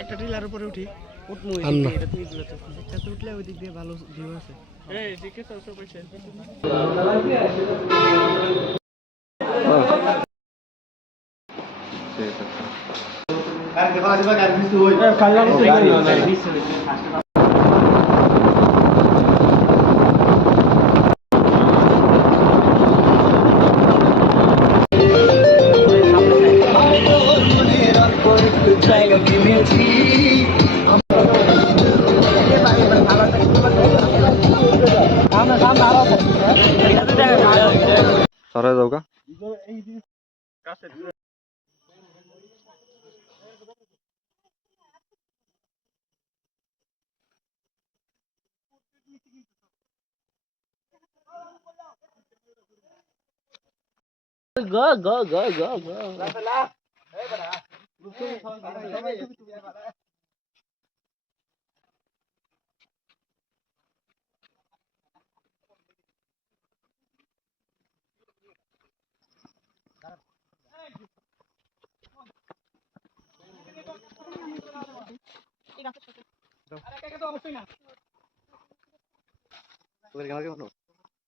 একটা টিলার উপরে উঠি উঠমু এটা তুই গুলো তো চাতে উঠলে ওই দিক দিয়ে ভালো ভিউ আছে এই দিকে তো সব পয়সা আর কে বাজে গাড়ি দিছু ওই কাল্লা গাড়ি দিছু সরে যাও কা go go go go go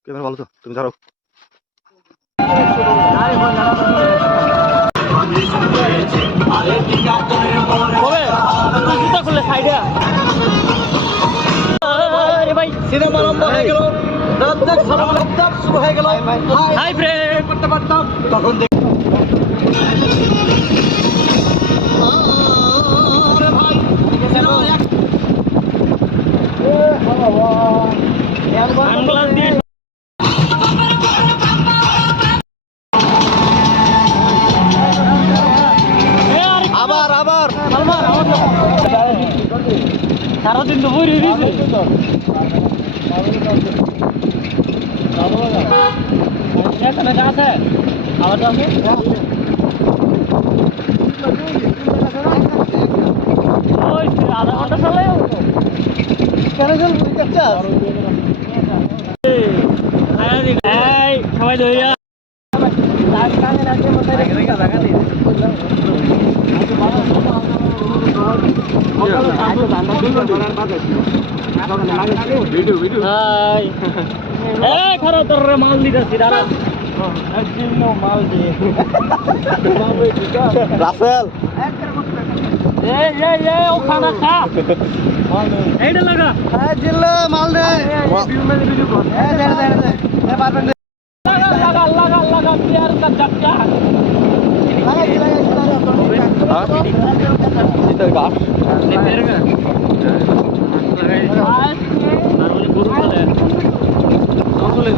camera ভালো তো তুমি ধরো জুতা খুলে সাইডে আরে ভাই সিনেমা আরম্ভ হয়ে গেল রাত দেখ সব শুরু হয়ে গেল হাই ব্রেক করতে পারতাম তখন দেখ আরে ভাই সিনেমা এক ও বাবা সানগ্লাস দিয়ে আবার আবার সারাদিন তো বই আছে আবার আধা ঘন্টা চলে কেন সবাই ধরিয়া খারাপ তোর মাল দিতেছি দাঁড়া মাল দিয়ে রাসেল খানা খা এইটা লাগা জিল্লা মাল দে লাগা লাগা লাগা প্লেয়ার का झटका इधर का ने पैर का लगाई मारने गुरु वाले बोले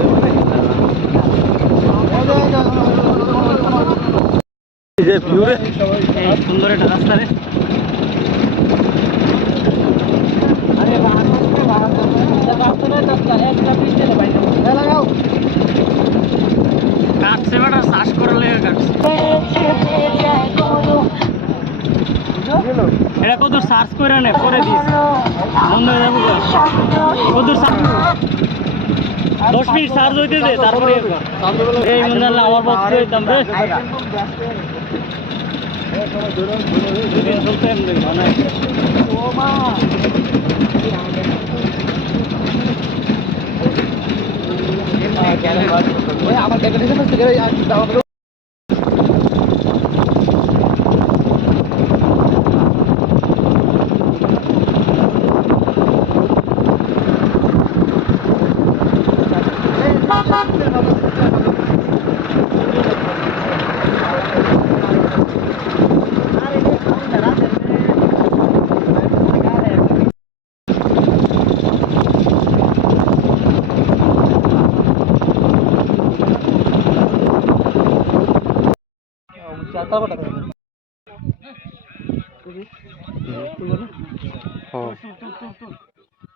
ये व्यू रे सुंदर है रास्ता रे अरे बाहर रास्ता नहीं रास्ता एक का पीछे ले भाई लगाओ काट से बड़ा साश कर ले काट এটা কত সার্চ করে নে করে দিস বন্ধ হয়ে যাবো কত 10 মিনিট চার্জ হইতে দে তারপরে এই মনে হলো আমার বক্স হইতাম রে দুদিন চলতে এমনি মানে ও মা আমার দেখে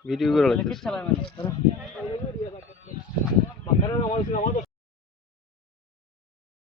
ভিডিও করে